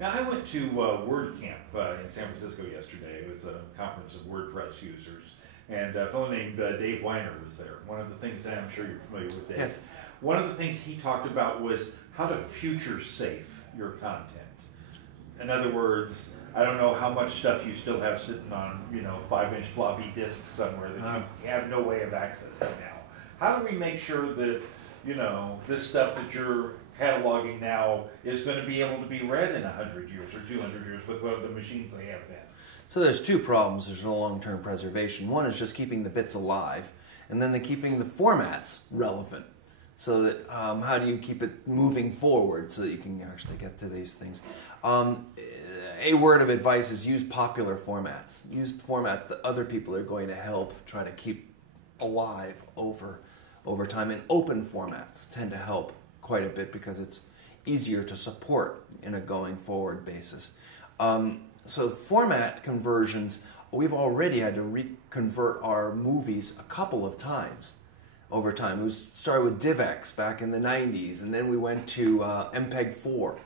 Now, I went to WordCamp in San Francisco yesterday. It was a conference of WordPress users, and a fellow named Dave Weiner was there. One of the things that I'm sure you're familiar with Dave. Yes. One of the things he talked about was how to future safe your content. In other words, I don't know how much stuff you still have sitting on, 5-inch floppy disks somewhere that you have no way of accessing now. How do we make sure that, this stuff that you're cataloging now is going to be able to be read in 100 years or 200 years with the machines they have then? So there's two problems. There's no long-term preservation. One is just keeping the bits alive, and then keeping the formats relevant. So that how do you keep it moving forward so that you can actually get to these things? A word of advice is use popular formats. Use formats that other people are going to help try to keep alive over time. And open formats tend to help quite a bit because it's easier to support in a going forward basis. So format conversions, we've already had to reconvert our movies a couple of times over time. We started with DivX back in the 90s, and then we went to MPEG-4,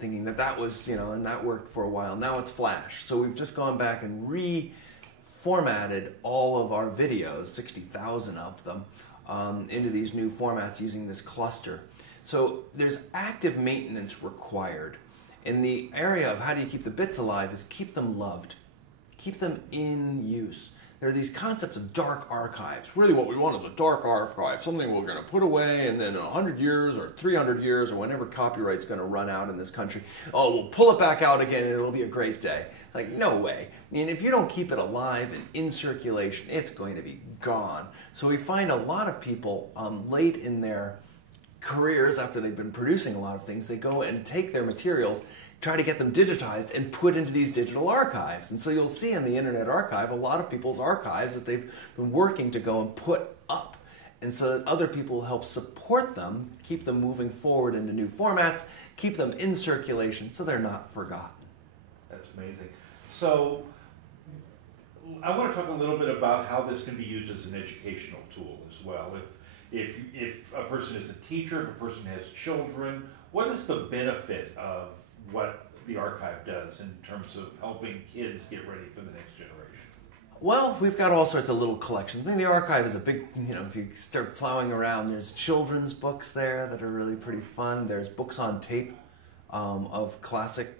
thinking that was, and that worked for a while. Now it's Flash. So we've just gone back and reformatted all of our videos, 60,000 of them, into these new formats using this cluster. So there's active maintenance required. In the area of how do you keep the bits alive is keep them loved. Keep them in use. There are these concepts of dark archives. Really what we want is a dark archive, something we're going to put away, and then in 100 years or 300 years or whenever copyright's going to run out in this country, we'll pull it back out again and it'll be a great day. Like, no way. I mean, if you don't keep it alive and in circulation, it's going to be gone. So we find a lot of people late in their careers, after they've been producing a lot of things, they go and take their materials, try to get them digitized and put into these digital archives. And so you'll see in the Internet Archive a lot of people's archives that they've been working to go and put up. And so that other people help support them, keep them moving forward into new formats, keep them in circulation so they're not forgotten. That's amazing. So I want to talk a little bit about how this can be used as an educational tool as well. If a person is a teacher, if a person has children, what is the benefit of what the archive does in terms of helping kids get ready for the next generation? Well, we've got all sorts of little collections. I mean, the archive is a big, if you start plowing around, there's children's books there that are really pretty fun. There's books on tape of classic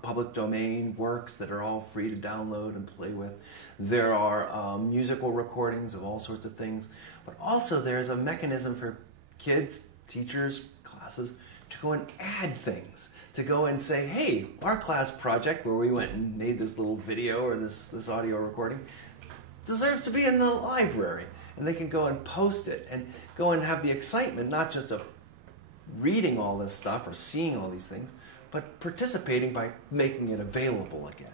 public domain works that are all free to download and play with. There are musical recordings of all sorts of things. But also there's a mechanism for kids, teachers, classes to go and add things. To go and say, hey, our class project where we went and made this little video or this audio recording deserves to be in the library. And they can go and post it and go and have the excitement not just of reading all this stuff or seeing all these things, but participating by making it available again.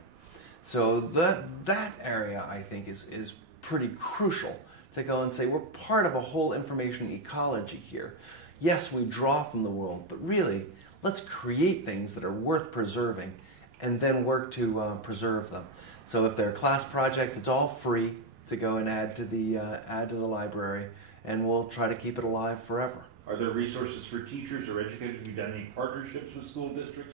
So that area, I think, is pretty crucial to go and say we're part of a whole information ecology here. Yes, we draw from the world, but really, let's create things that are worth preserving and then work to preserve them. So if they're class projects, it's all free to go and add to the library, and we'll try to keep it alive forever. Are there resources for teachers or educators? Have you done any partnerships with school districts?